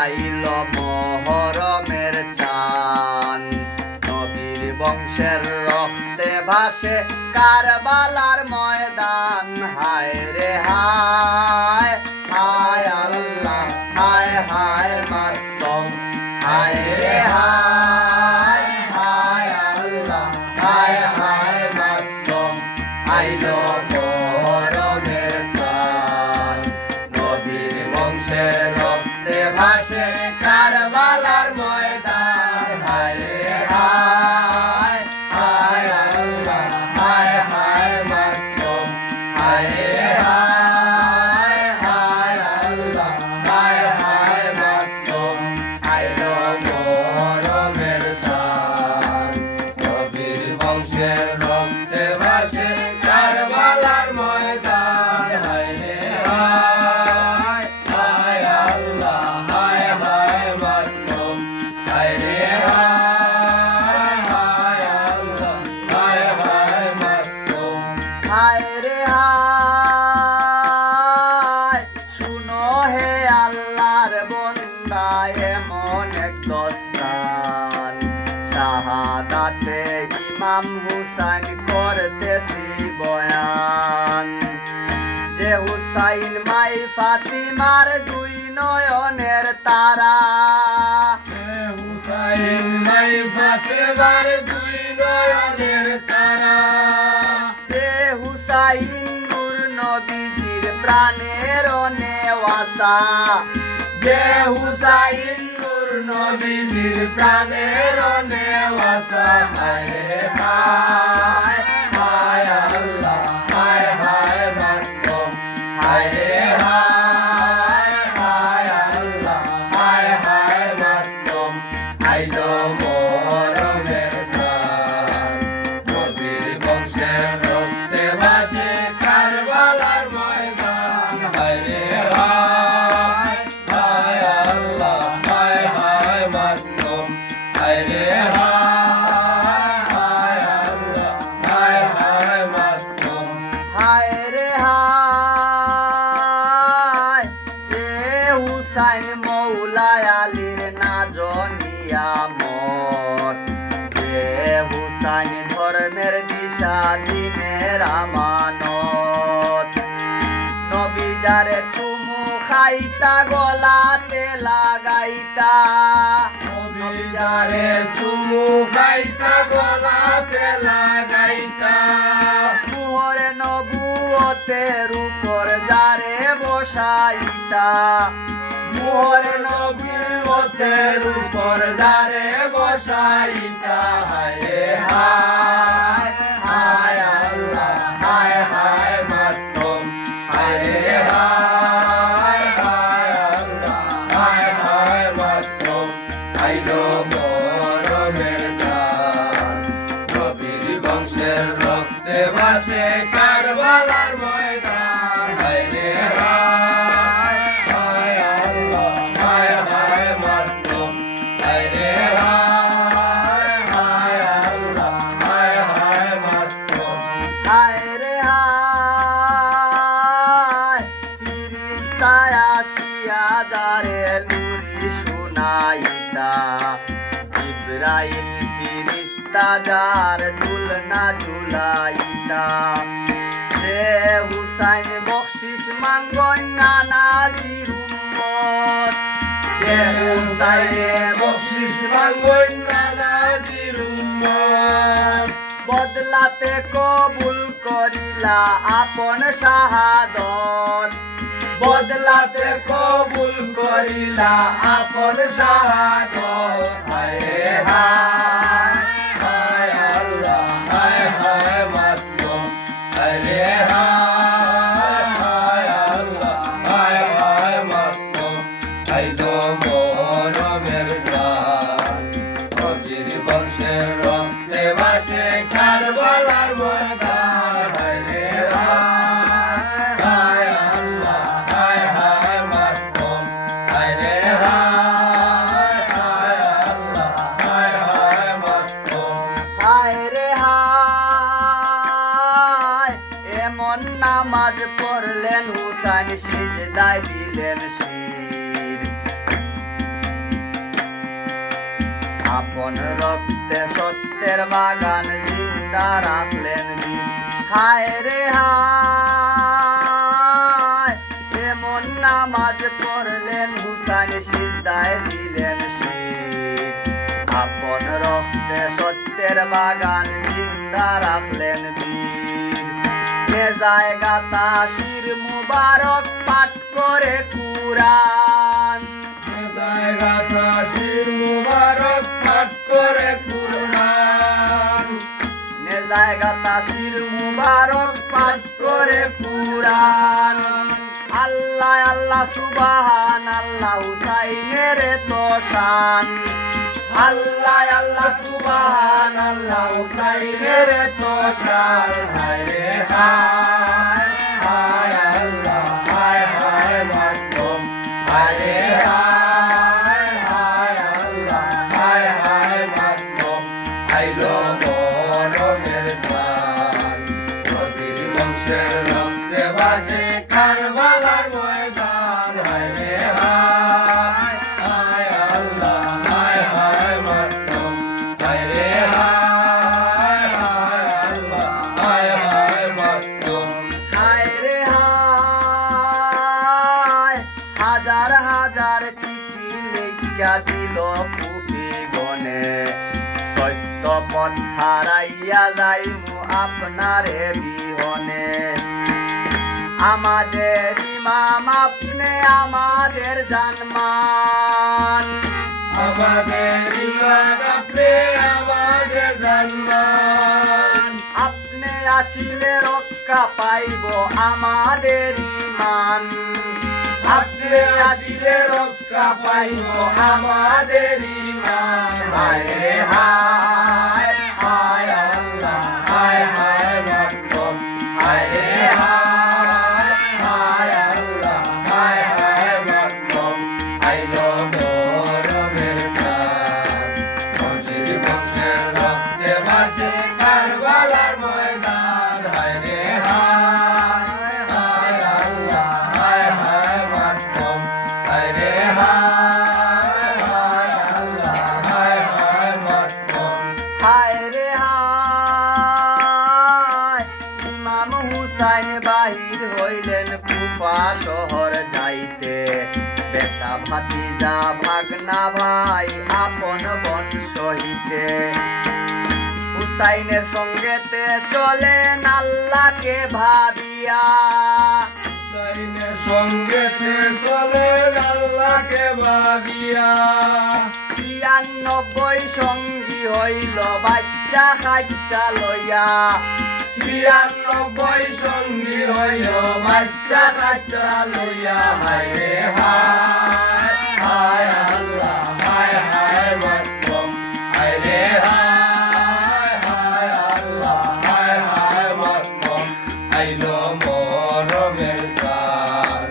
আইল মহরমের চান, নবীর বংশের রক্তে ভাসে কারবালার ময়দান। হায় রে হায়, হায় আল্লাহ, হায় হায় মাতম, হায় রে হায়, হায় আল্লাহ, হায় হায় মাতম। আইল মহরমের চান, নবীর বংশের রক্তে ভাসে কারবালার ময়দান। হায় রে হায়, হায় আল্লাহ, হায় হায় মাতম, হায় রে হায়, হায় আল্লাহ, হায় হায় মাতম। আইল মহরমের চান, নবীর বংশের রক্তে ভাসে কারবালার ময়দান। হায় রে হায়, হায় আল্লাহ, হায় হায় মাতম, হায় রে হায়, হায় আল্লাহ, হায় হায় মাতম। হায় রে হায়, শুনো হে আল্লাহর বান্দা, এমন এক দস্তান, শাহাদাতে ইমাম হুসাইন করতেছি বয়ান। যে হুসাইন মাই ফাতিমার দুই নয়নের তারা, হুসাইন মাই ফাতেমার দুই নয়নের তারা। যে হুসাইন নূর নবীজির প্রাণের নেওয়াসা, যে হুসাইন নূর নবীজির প্রাণের নেওয়াসা। হায় রে হায়, হায় আল্লাহ, হায় হায় মাতম, হায় রে হায়, হায় আল্লাহ, হায় হায় মাতম। আইল মহরমের চান, নবীর বংশের রক্তে ভাসে কারবালার ময়দান। হায় রে হায়, হায় আল্লাহ, হায় হায় মাতম, হায় রে হায়, হায় আল্লাহ, হায় হায় মাতম। হায় রে হায়, যে হুসাইন মৌলায় আলীর নাজনিয়া মত, যে হুসাইন ধর্মের দিশা দিনের আমানত। নবী যারে চুমু খাইতা গলাতে লাগাইতা, নবী যারে চুমু খাইতা গলাতে লাগাইতা। মুহরে নবুয়তের উপর যারে বসাইতা, মোহর নবুয়তের উপর যারে বসাইতা। হায় রে হায়, হায় আল্লাহ, হায় হায় মাতম, হায় রে হায়, হায় আল্লাহ, হায় হায় মাতম। আইল মহরমের চান, নবীর বংশের রক্তে ভাসে কারবালার ময়দান। হায় রে হায়, হায় আল্লাহ, হায় হায় মাতম, হায় রে হায়, হায় আল্লাহ, হায় হায় মাতম। হায় রে হায়, ফিরিস্তায় আসিয়া যারে নুরি শুনাইতা, জিবরাইল ফিরিস্তা যার দুলনা ঝুলাইতা। যে হুসাইন বকশিস মাঙ্গন নানাজির উম্মত, যে হুসাইনে বকশিস মাঙ্গন নানাজির উম্মত। বদলাতে কবুল করিলা আপন শাহাদত, বদলাতে কবুল করিলা আপন শাহাদত। হায় রে হায়, হায় আল্লাহ, হায় হায় মাতম, হায় রে হায়, হায় আল্লাহ, হায় হায় মাতম। আইল মহরমের চান, নবীর বংশের রক্তে ভাসে কারবালার ময়দান। হায় রে হায়, হায় আল্লাহ, হায় হায় মাতম, হায় রে হায়, হায় আল্লাহ, হায় হায় মাতম। হায় রে হায়, এমন নামাজ পড়লেন হুসাইন সিজদায় দিলেন শির, আপন রক্তে সত্যের বাগান জিন্দা রাখলেন বীর। হায় রে হায়, এমন নামাজ পড়লেন হুসাইন সিজদায় দিলেন শির। আপন রক্তে সত্যের বাগান জিন্দা রাখলেন বীর। নেজায় গাতা শির মুবারক পাঠ করে কুরআন। জায়গাটা শির মুবারক পাঠ করে কুরআন। নেজায় গাতা শির মুবারক পাঠ করে কুরআন। আল্লাহ আল্লাহ সুবহান আল্লাহ হুসাইনের তো শান। আল্লাহ আল্লাহ সুবহান আল্লাহ হুসাইনের তো শান। হায় রে হায়, হায় আল্লাহ, হায় হায় মাতম। হায় রে হায়, হায় আল্লাহ, হায় হায় মাতম। আইলো মরমের সাল, নবীর বংশের রক্তে ভাসে কারবালার ময়দান। হায় রে হায়, হায় আল্লাহ, হায় হায় মাতম। হায় রে হায়, হায় আল্লাহ, হায় হায় মাতম। হায় রে হায়, হাজার হাজার চিঠি লেখা দিল পুফি গনে। সত্য পথ হারাইয়া যাইমু আপনারে বিহনে। আমাদের ইমাম আপনি আমাদের জানমান। আমাদের ইমান আপনি আমাদের জানমান। আপনি আসিলে রক্ষা পাইব আমাদের ইমান। আপনি আসিলে রক্ষা পাইব আমাদের ইমান। হায় রে হায়, হায় আল্লাহ, হায় হায় মাতম। হায় রে হায়, হায় আল্লাহ, হায় হায় মাতম। আইলো মরমের সাল, নবীর বংশের রক্তে ভাসে কারবালার ময়দান। হায় রে হায়, হায় আল্লাহ, হায় হায় মাতম। হায় রে হায়, হায় আল্লাহ, হায় হায় মাতম। হায় রে হায়, ইমাম হুসাইন বাহির হইলেন কুফা শহর যাইতে। বেটা ভাতিজা ভাগনা ভাই আপন বংশ হইতে। হুসাইনের সঙ্গেতে চলেন আল্লাহকে ভাবিয়া। হুসাইনের সঙ্গেতে চলেন আল্লাহকে ভাবিয়া। ৯৬ সঙ্গী হইল বাচ্চা কাচ্চা লইয়া। ৯৬ সঙ্গী হইল বাচ্চা কাচ্চা লইয়া। হায় রে হায়, হায় আল্লাহ, হায় হায় মাতম। হায় রে হায়, হায় আল্লাহ, হায় হায় মাতম। আইলো মরমের সাল,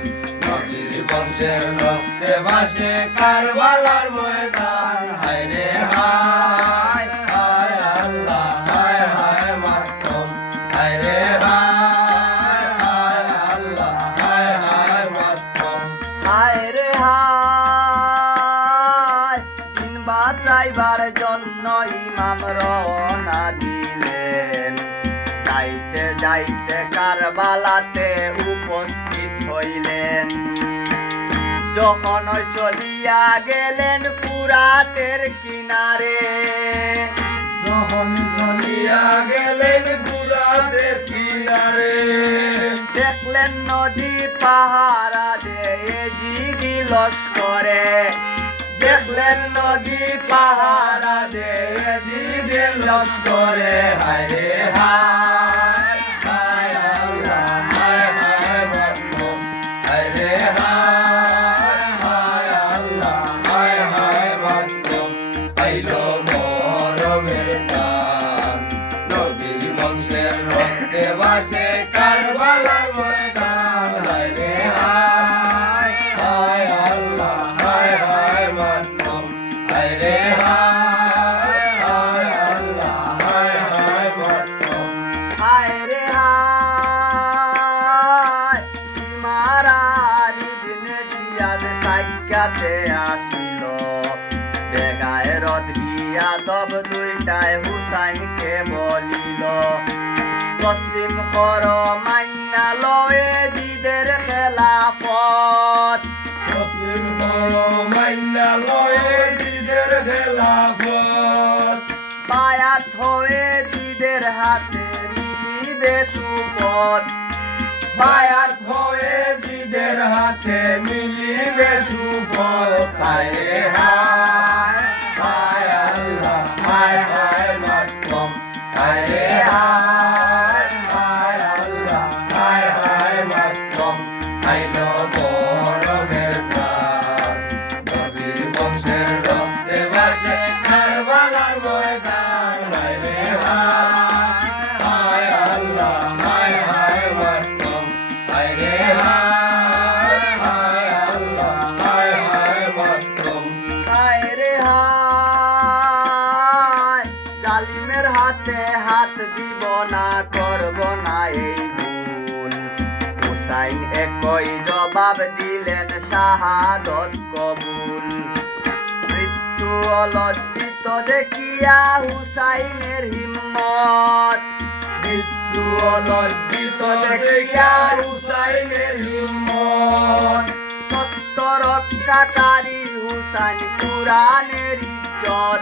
নবীর বংশের রক্তে ভাসে কারবালার ময়দান। হায় রে হায়, হায় আল্লাহ, হায় হায় মাতম। হায় রে হায়, হায় আল্লাহ, হায় হায় মাতম। হায় রে হায়, দিন বাঁচাইবার জন্য ইমাম রওনা দিলেন। যাইতে যাইতে কারবালাতে উপস্থিত হইলেন। যখন ওই চলিয়া গেলেন ফুরাতের কিনারে। যখন চলিয়া গেলেন ফুরাতের কিনারে, দেখলেন নদী পাহারা দিয়ে জিগি লস্করে। দেখলেন নদী পাহারা দিয়ে জিগি লস্করে। হায় রে হায়, হায় আল্লাহ, হায় হায় মাতম। হায় রে হায়, হায় আল্লাহ, হায় হায় মাতম। আইলো মরমের সাল, নবীর বংশের রক্তে ভাসে কারবালার ময়দান। হায় রে হায়, হায় আল্লাহ, হায় হায় মাতম। হায় রে হায়, হায় আল্লাহ, হায় হায় মাতম। হায় রে হায়, সীমারা ইবনে জিয়াদ সাক্ষাতে আসিল। বেগায় রদ বিয়াদব দুইটায় হুসাইনকে বলিল তসলিম কর মান্না লয়ে জিদের খেলাফত তসলিম করো মাইনা লয়ে জিদের খেলাফত বায়াত হয়ে জিদের হাতে মিলিবে সুপথ বায়াত হয়ে জিদের হাতে মিলিবে সুফল হায় হায় হায় আল্লাহ হায় হায় মাতম হায় হায় হায় আল্লাহ হায় হায় মাতম আইলো বরমের সাথ নবীর বংশের রক্তে ভাসে কারবালার ময়দান হায় রে হায় হায় আল্লাহ হায় হায় মাতম হায় রে হায় হায় আল্লাহ হায় হায় মাতম হায় রে হায় জালিমের হাতে হাত দিব না করব না এই ভুল হুসাইন একই জবাব দিলেন শাহাদত কবুল মৃত্যু অলজ্জিত দেখিয়া হুসাইনের হিম্মত মৃত্যু অলজ্জিত দেখিয়া হুসাইনের হিম্মত সত্য রক্ষাকারী হুসাইন কুরআনের ইজ্জত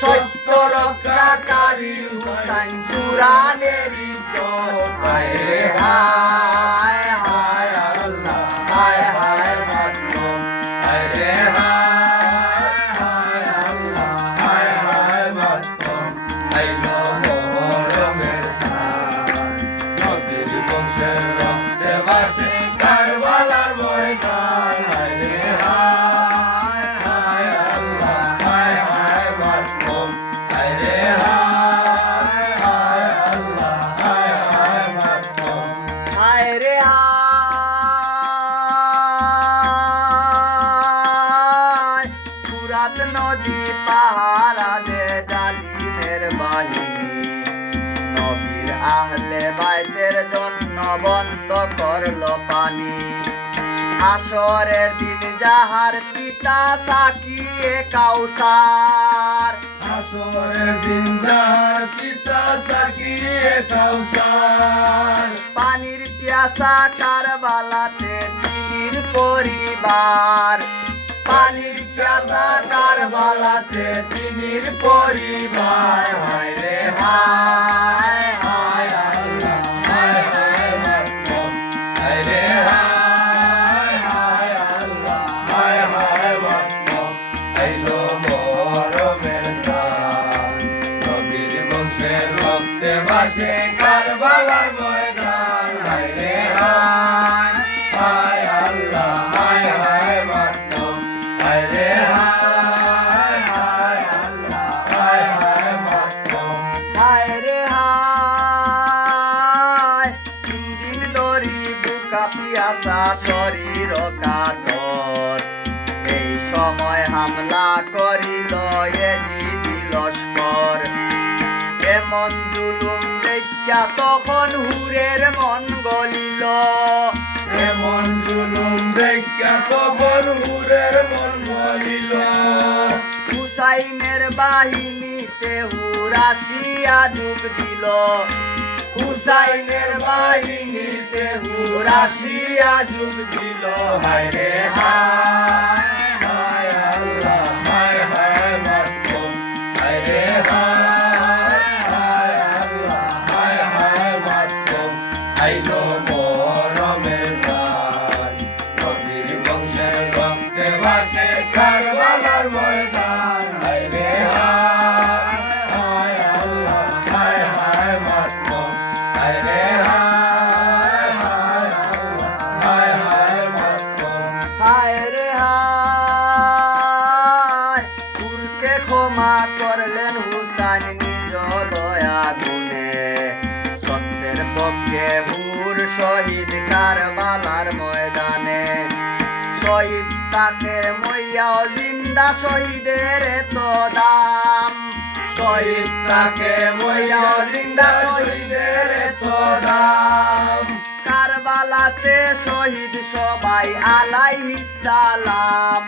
সত্য রক্ষাকারী হুসাইন কুরআনের ইজ্জত হায় রে হায় হায় আল্লাহ হায় হায় মাতম হায় রে হায় হায় আল্লাহ হায় হায় মাতম আইলো মোহরমের সাথ নবীর বংশের রক্তে ভাসে কারবালার ময়দান হায় রে হায় হায় আল্লাহ হায় হায় মাতম হায় রে হায় হায় আল্লাহ হায় হায় মাতম হায় রে হায় ফুরাত নদী পাহারা দে জালিমের বাহিনী নবীর আহলে বাইতের জন্য বন্ধ করলো পানি আসরের দিন যাহার পিতা সাকিয়ে কাউসার আসরের দিন যার পিতা সাকিয়ে কাউসার পানির পিয়াসা কারবালাতে তিনির পরিবার পানির পিয়াসা কারবালাতে তিনির পরিবার হায় রে হায় হায় আল্লাহ হায় হায় মাতম হায় রে হায় হায় আল্লাহ হায় হায় মাতম আইলো মরমের সাথ নবীর বংশের রক্তে ভাসে কারবালার ময়দান হায় রে হায় হায় আল্লাহ হায় হায় মাতম হায় রে হায় হায় আল্লাহ হায় হায় মাতম হায় রে হায় তিন দিন ধরি বুকা পিয়াসা শরীর কাতর এই সময় হামলা করিল এজিদি লস্কর এমন জুলুম দেখিয়া তখন হুরের মন গলিল এমন জুলুম দেখা তখন হুরের মন বলিল হুসাইনের বাহিনীতে হুরাশিয়া যোগ দিল হুসাইনের বাহিনীতে হুরাশিয়া যোগ দিল হায় রে হায় হায় আল্লাহ হায় হায় মাতম হায় রে হায় হায় আল্লাহ হায় হায় মাতম আইলো মরমের সাথ নবীর বংশের রক্তে ভাসে কারবালার ময়দান হায় রে হায় হায় আল্লাহ হায় হায় মাতম হায় রে হায় হায় আল্লাহ হায় হায় মাতম হায় রে হায় হুরকে ক্ষমা করলেন হুসাইন নিজ দয়া গুণে সত্যের পক্ষে হুর শহীদ কারবালার ময়দানে শহীদ তাকে মইয়াও জিন্দা শহীদের এত দাম শহীদ তাকে মইয়া জিন্দা শহীদের এত দাম কারবালাতে শহীদ সবাই আলাইহিস সালাম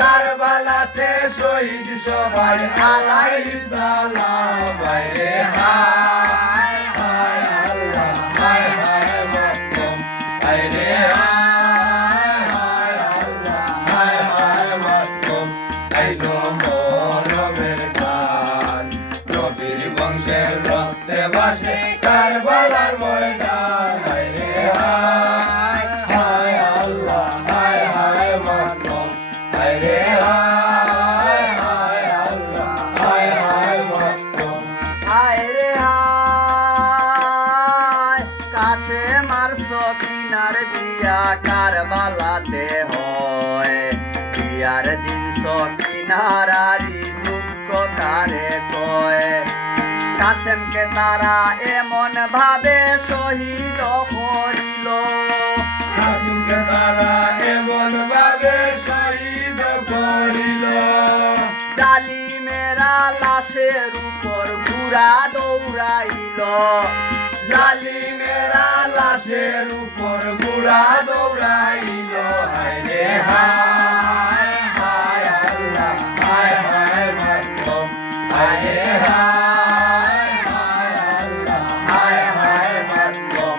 কারবালাতে শহীদ ভাই আলাইহিস সালাম ভাইরে হায় হায় আল্লাহ হায় হায় মাতম ভাইরে হায় হায় আল্লাহ হায় হায় মাতম আইলো মরমের সান নবীর বংশের রক্তে ভাসে কারবালার ময়দান ভাইরে হায় হায় আল্লাহ হায় হায় মাতম ভাইরে হায় হায় আল্লাহ হায় হায় মাতম হায় রে হায় কাশে মারছো কিনার দিয়া কারবালাতে হয় বিয়ার দিন কিনারারি দুঃখ কারে কয় কাসেমকে তারা এমন ভাবে শহীদ করিল কাসিমকে তারা এমন ভাবে শহীদ করিল জালিমেরা লাশের উপর ঘুরা দৌড়াইল জালিমেরা লাশের উপর বুড়া দৌড়াইল হায়রে হায় হায় আল্লাহ হায় হায় মাতম হায়রে হায় হায় আল্লাহ হায় হায় মাতম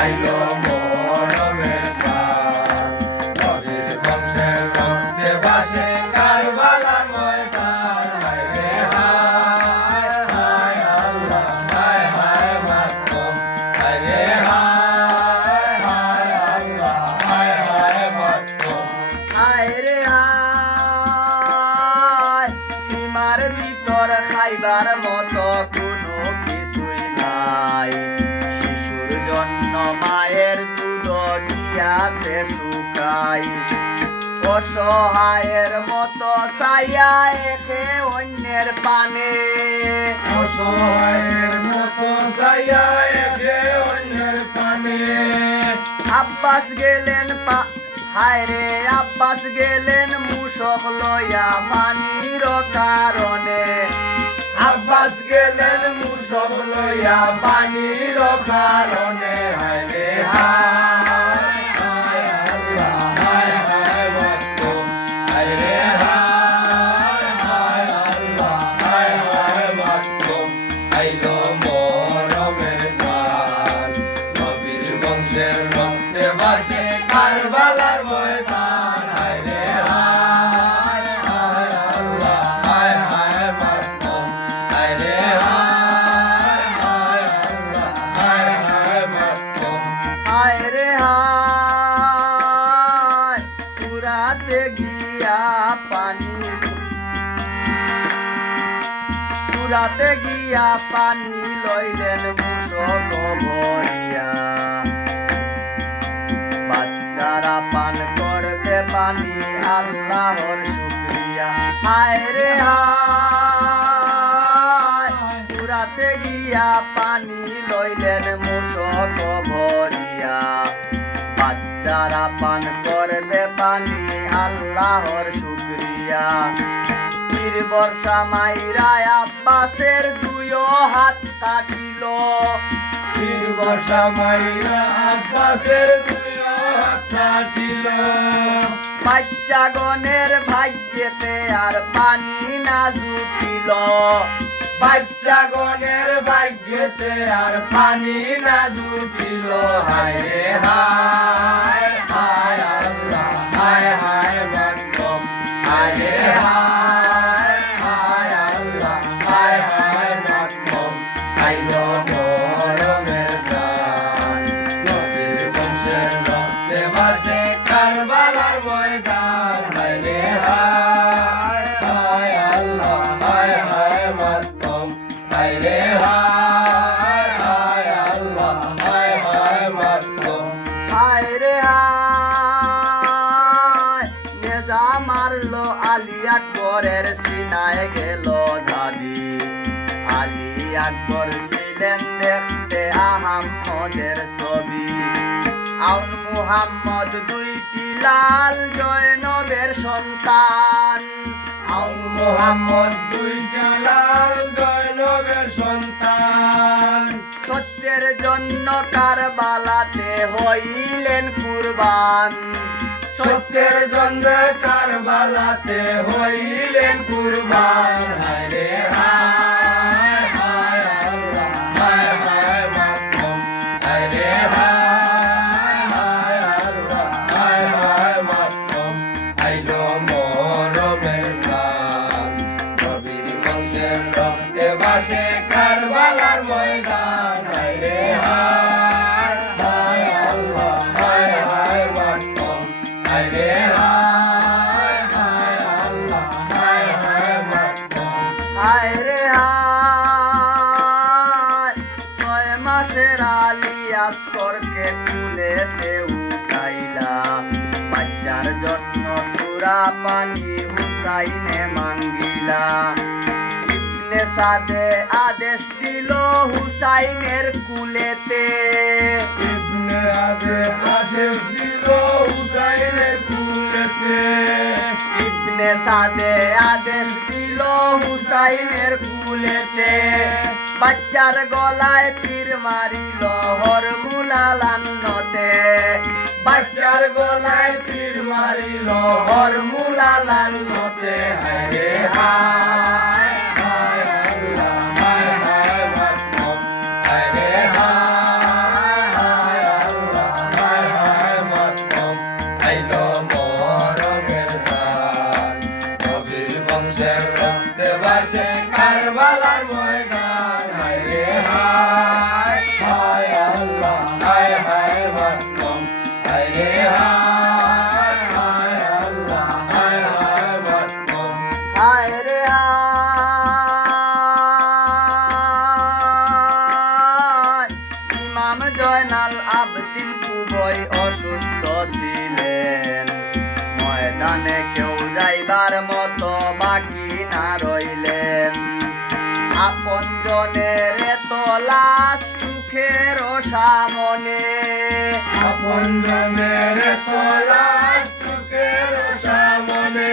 আইলো মরমের সান নবীর বংশের রক্তে ভাসে কারবালার ময়দান হায়রে হায় হায় আল্লাহ হায় হায় মাতম হায়রে হায় হায় আল্লাহ হায় হায় মাতম হায় রে হায় সীমার ভিতর খাইবার মতো কোনো কিছুই নাই শিশুর জন্য মায়ের দুধ গিয়াছে শুকাই অসহায়ের মতো ছায়া একে অন্যের পানে অসহায়ের মতো ছায়া একে অন্যের পানে আব্বাস গেলেন হায় রে আব্বাস গেলেন মুশক লইয়া পানির কারণে আব্বাস গেলেন মুসব লইয়া পানির কারণে হায়রে হায় হায় আল্লাহ হায় হায় মাতম হায়রে হায় হায় আল্লাহ হায় হায় মাতম আইলো মরমের সান নবীর বংশের রক্তে ভাসে কারবালার ময়দান হায়রে হায় হায় আল্লাহ হায় হায় মাতম হায়রে হায় হায় আল্লাহ হায় হায় মাতম হায় রে হায় পুরাতে গিয়া পানি পুরাতে গিয়া পানি লইলেন মুশক ভরিয়া বাচ্চারা পান করবে পানি আল্লাহর শুকরিয়া হায় রে হায় পুরাতে গিয়া পানি লইলেন মুশক ভরিয়া বাচ্চারা পান করবে পানি আল্লাহর শুকরিয়া পীর বর্ষা মাইরা আব্বাসের দুইও হাত কাটিল পীর বর্ষা মাইরা আব্বাসের দুই হাত কাটিল বাচ্চাগণের ভাগ্যেতে আর পানি না জুটিল বাচ্চাগণের ভাগ্যেতে আর পানি না জুটিল হায়রে হায় হায় আল্লাহ হায় হায় মাতম হায়রে হায় হায় আল্লাহ হায় হায় মাতম আইলো মরমের সান নবীর বংশের রক্তে ভাসে কারবালার ময়দান হায়রে হায় হায় আল্লাহ হায় হায় মাতম হায়রে হায় হায় আল্লাহ হায় হায় মাতম হায় রে হায় নেজা মারলো আলী আকবরের সিনায় গেল দাদি আলী আকবর ছিলেন দেখতে আহম্মদের ছবি আউন মুহাম্মদ দুইটি লাল জয়নবের সন্তান আউন মুহাম্মদ দুইটা লাল জয়নবের সন্তান সত্যের জন্য কারবালাতে হইলেন কুরবান সত্য রক্তের জন্য কারবালাতে হইলেন কুরবান হায় রে হায় হায় আল্লাহ হায় হায় মাতম হায় রে হায় হায় আল্লাহ হায় হায় মাতম আইলো মরমের সান নবীর বংশের রক্তে ভাসে কারবালার ময়দান হায় রে হায় হায় আল্লাহ হায় হায় মাতম হায় রে হায় হায় আল্লাহ হায় হায় মাতম হায় রে হায় 6 মাসের আলী আসকরকে কুলেতে উঠাইলা বাচ্চার জন্য তুরা পানি হুসাইনে মাঙ্গিলা ইবনে সাদে আদেশ দিল হুসাইনের কুলেতে ইবনে আদে আদেশ দিল হুসাইনের কুলেতে ইবনে সাদে আদেশ দিল হুসাইনের কুলেতে বাচ্চার গলায় তীর মারিল হরমুলা লান্নতে বাচ্চার গলায় তীর মারিল হরমুলা লান্নতে হায় রে হায় হায় আল্লাহ হায় হায় মাতম হায় রে হায় হায় আল্লাহ হায় হায় মাতম আইলো মরমের সান নবীর বংশের রক্তে ভাসে কারবালার ময়দান হায় রে হায় হায় আল্লাহ হায় হায় মাতম হায় রে হায় হায় আল্লাহ হায় হায় মাতম হায় রে হায় ইমাম জয়নাল আবদিন খুবই অসুস্থ ছিলেন ময়দানে কেউ যাইবার মতো বাকি না রইলেন আপন জনের তলাশ সুখের সামনে আপন জনের তলাশ সুখের সামনে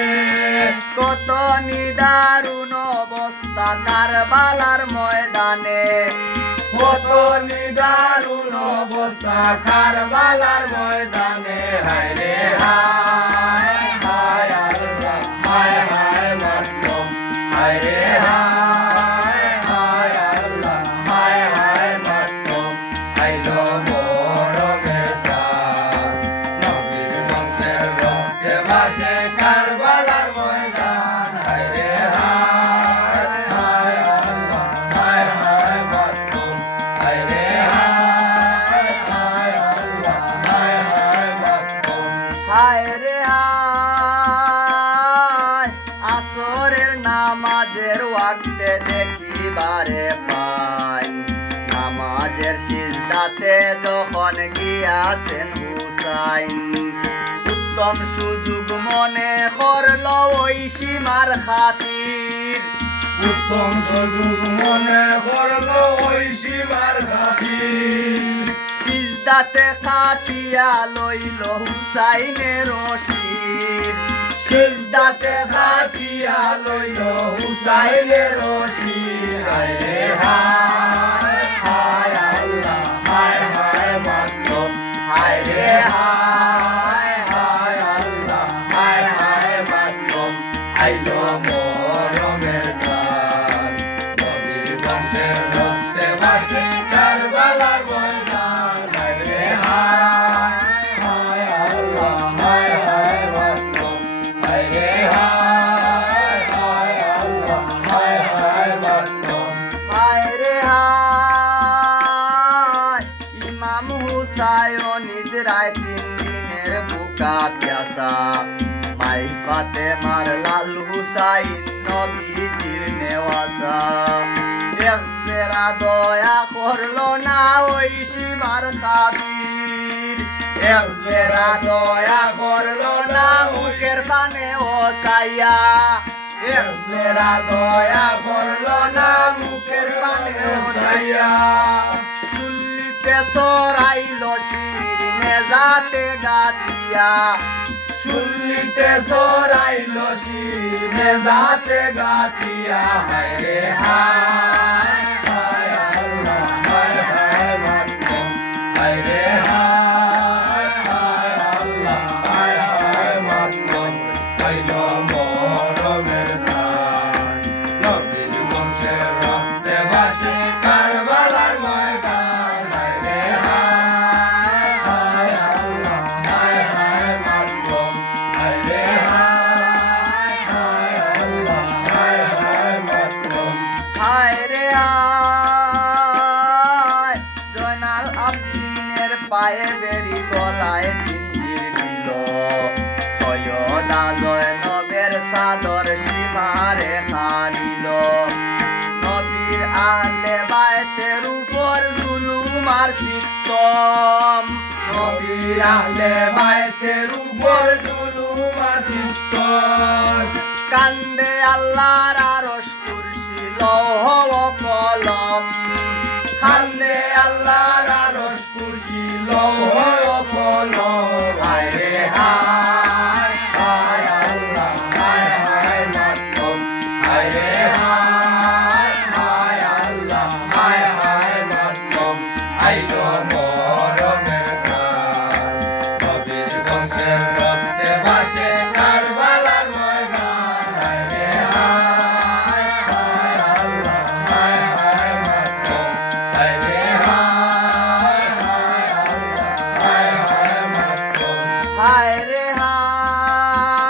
কত নিদারুণ অবস্থা কারবালার ময়দানে কত নিদারুণ অবস্থা কারবালার ময়দানে হায় রে হায় হায় আল্লাহ হায় হায় মাতম হায় রে হায় হায় আল্লাহ হায় হায় মাতম আইলো মরমের সান নবীর বংশের রক্তে ভাসে কারবালার ময়দান হায় রে হায় হায় আল্লাহ হায় হায় মাতম হায় রে হায় হায় আল্লাহ হায় হায় মাতম হায় রে হায় আসরের নামাজের ওয়াক্তে দেখিবারে পাই নামাজের সিজদাতে যখন গিয়াছেন হুসাইন উত্তম সুযোগ মনে করল ওই সীমার খাতির উত্তম সুযোগ মনে করলো ওই সীমার খাতির সিজদাতে খাটিয়া লইল হুসাইনের শির সিজদাতে খাটিয়া লইল হুসাইনের শির হায় রে হায় হায় আল্লাহ হায় হায় মাতম হায় রে হায় হায় আল্লাহ হায় হায় মাতম আইলো মরমের সান নবীর বংশের রক্তে ভাসে কারবালার ময়দান হায় রে হায় হায় আল্লাহ হায় হায় মাতম হায় রে হায় হায় আল্লাহ হায় হায় মাতম হায় রে হায় ইমাম হুসাইন নিদ্রায় 3 দিনের বুকা প্যাসা মাই ফাতেমার লাল হুসাইন নবীজির নেওয়াসা একজেরা দয়া করলো না ওই সীমার কাবির একজেরা দয়া করলো না মুখের পানে ওসাইয়া একজেরা দয়া করলো না মুখের পানে ওসাইয়া চুল্লিতে সরাইল শির নেজাতে গাতিয়া চুল্লিতে সরাইল শির নেজাতে গাতিয়া হায় রে হায় হায় আল্লাহ হায় হায় মাতম হায় রে হায় হায় আল্লাহ হায় হায় আহলে বাইতের উপর জুলুম আজিত্তর কান্দে আল্লাহর আরশ কুরসি লৌহ ও কলম কান্দে আল্লাহর আরশ কুরসি লৌহ ও কলম হায় রে হায় হায় আল্লাহ হায় হায় মাতম হায় রে হায় হায় আল্লাহ হায় হায় মাতম আইলো মরমের সাল নবীর বংশের রক্তে ভাসে কারবালার ময়দান হায় রে হায় হায় আল্লাহ হায় হায় মাতম হায় রে হায় হায় আল্লাহ হায় হায় মাতম হায় রে হায়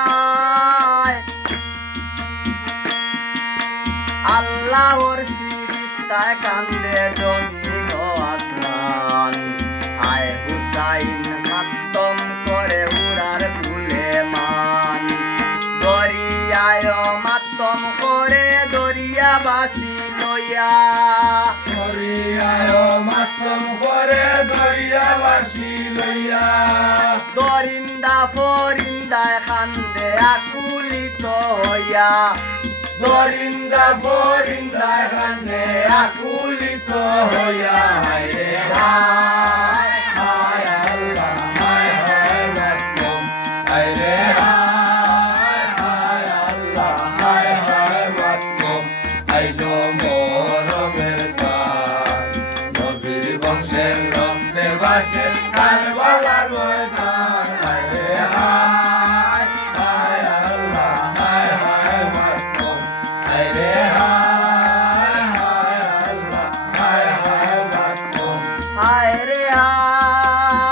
আল্লাহর ফিরিস্তায় কান্দে জমিন ও আসমান হায় হুসাইন মাতম করে উড়ার কুলে মান দরিয়ায় মাতম করে দরিয়াবাসী লইয়া দরিয়ায় মাতম করে দরিয়াবাসী লইয়া দরিন্দা ফরিন্দায় খান্দে আকুলিত হইয়া দরিন্দা ফরিন্দায় কান্দে আকুলিত হইয়া হায় রে হায় হায় আল্লাহ হায় হায় মাতম হায় রে হায় হায় আল্লাহ হায় হায় মাতম আইলো মরমের সাল নবীর বংশের রক্তে ভাসে কারবালার ময়দান হায় রে হায় হায় আল্লাহ হায় হায় মাতম হায় রে হায় হায় আল্লাহ হায় হায় মাতম হায় রে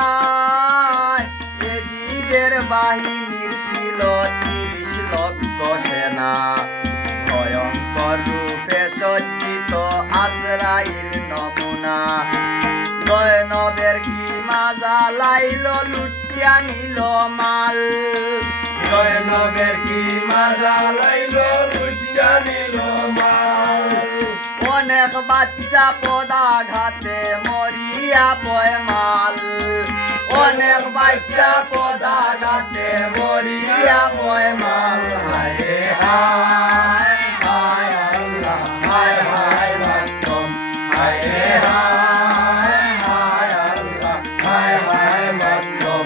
হায় এজিদের বাহিনীর ছিল ৩০ লক্ষ সেনা ভয়ঙ্কর রূপে সজ্জিত আজরাইল নমুনা জয়নবের কি মাজা লাইল লুটিয়া নিল মাল জয়নবের কি মাজা লাইলো লুটিয়া নিল মাল অনেক বাচ্চা পদাঘাতে মরিয়া পয়মাল অনেক বাচ্চা পদাঘাতে মরিয়া পয়মাল হায় রে হায় হায় আল্লাহ হায় হায় মাতম হায় রে হায় হায় আল্লাহ হায় হায় মাতম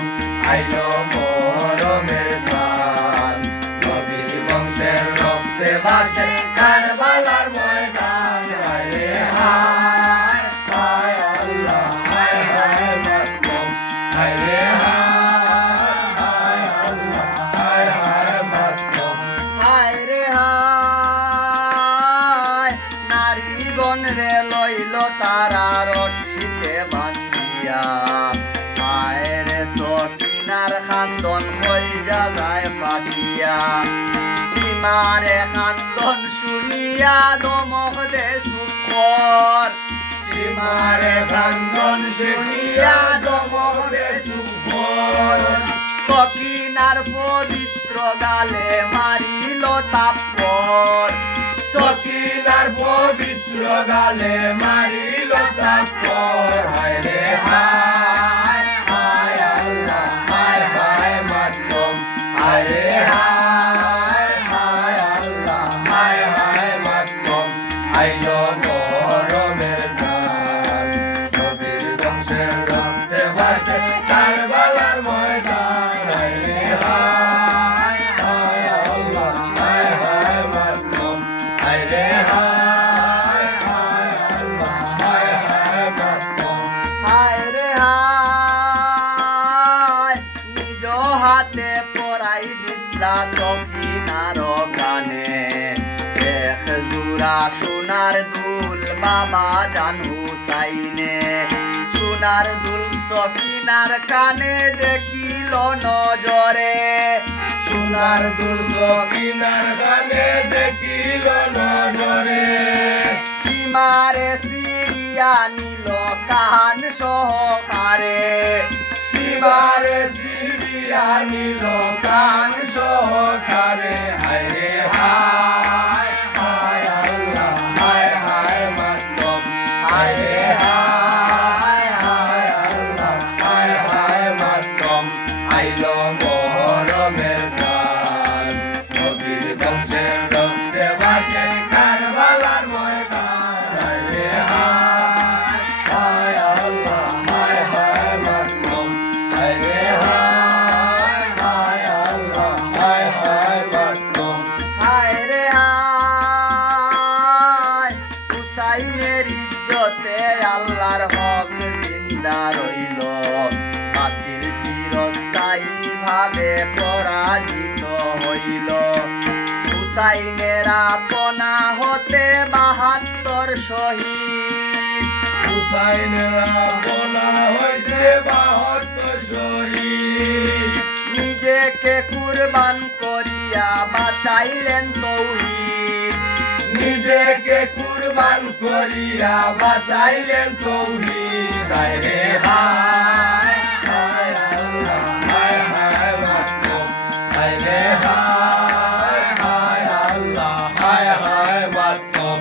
আইলো মরমের সাল নবীর বংশের রক্তে ভাসে কারবালার ময়দান হায় রে হায় হায় আল্লাহ হায় হায় মাতম হায় রে হায় হায় আল্লাহ হায় হায় মাতম হায় রে হায় নারীগণ রে লইল তারা রশিতে বান্ধিয়া হায় রে সকিনার খান্দন হইয়া যায় ফাটিয়া সীমারে খান্দন শুনিয়া দমক দে সুখর সীমারে খান্দন শুনিয়া দমক দে সুফল সকিনার পবিত্র গালে মারিল তাপর সকিনার পবিত্র গালে মারিল তাপর হায় রে হায় হায় আল্লাহ হায় হায় মাতম হায় রে হায় হায় আল্লাহ হায় হায় মাতম আইলো মরমের সাল নবীর বংশের রক্তে ভাসে কারবালার ময়দান হায় রে হায় হায় আল্লাহ হায় হায় মাতম হায় রে হায় হায় আল্লাহ হায় হায় মাতম হায় রে হায় নিজ হাতে পরাই দিসলা সখিনার গানে এক জোড়া সোনার দুল বাবা জান হুসাইনে সোনার দুল সখিনার কানে দেখিল নজরে সোনার দুল সকিনার গানে দেখিল নজরে সীমারে সিরিয়া নিল কান সহকারে শিবারে সিরিয়া নিল কান সহকারে হায় রে হায় হায় আল্লাহ হায় হায় মাতম হায় রে হায় হায় আল্লাহ হায় হায় মাতম জিন্দা রইল বাতিল চিরস্থায়ী ভাবে পরাজিত হইল হুসাইনের আপনা হতে ৭২ শহীদ হুসাইনের আপনা হইতে ৭২ শহীদ নিজেকে কুরবান করিয়া বাঁচাইলেন তৌহিদ নিজেকে কুরবান করিয়া বাঁচাইলেন তৌহিদ হায় রে হায় হায় আল্লাহ হায় হায় মাতম হায় রে হায় হায় আল্লাহ হায় হায় মাতম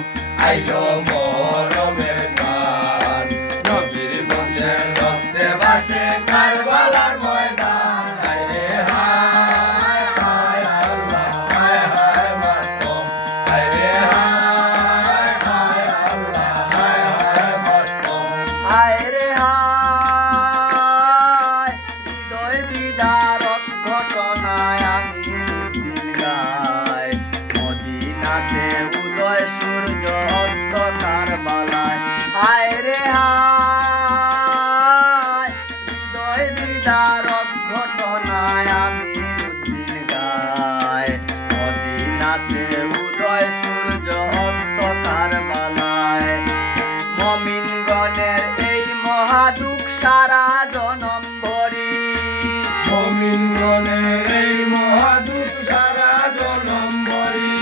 আইলো মরমের সান নবীর বংশের রক্তে ভাসে কারবালার ময়দান হায় রে হায় হায় আল্লাহ হায় হায় মাতম হায় রে হায় হায় আল্লাহ হায় হায় মাতম হায় রে হায় হৃদয় বিদারক ঘটনায় আমি দিন গাই মদিনাতে উদয় সূর্য অস্ত কারবালায় হায় রে হায় হৃদয় বিদারক ঘটনায় আমি দিন গাই মদিনাতে উদয় সূর্য অস্ত কারবালায় মমিনগণের এই মহাদুঃখ সারা জনম ভরি মমিনগণের এই মহাদুঃখ সারা জনম ভরি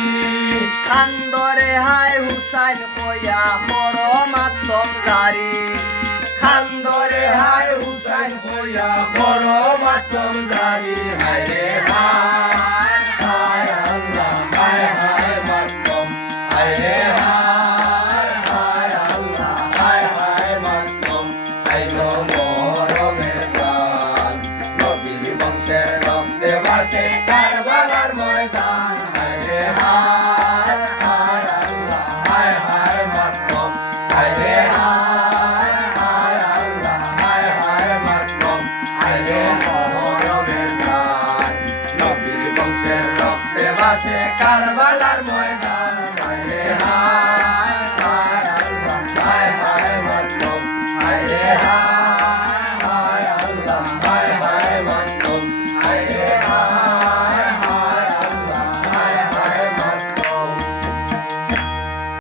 খান্দরে হায় হুসাইন হইয়া পরমাত্ম জারি খান্দরে হায় হুসাইন হইয়া পরমাত্ম জারি হায় রে হায় হায় আল্লাহ হায় হায় মাতম হায় রে হায় হায় আল্লাহ হায় হায় মাতম আইলো মরমের সান নবীর বংশের রক্তে ভাসে কারবালার ময়দান হায় রে হায় হায় আল্লাহ হায় হায় মাতম হায় রে হায় হায় আল্লাহ হায় হায় মাতম আইলো মরমের সান নবীর বংশের রক্তে ভাসে কারবালার ময়দান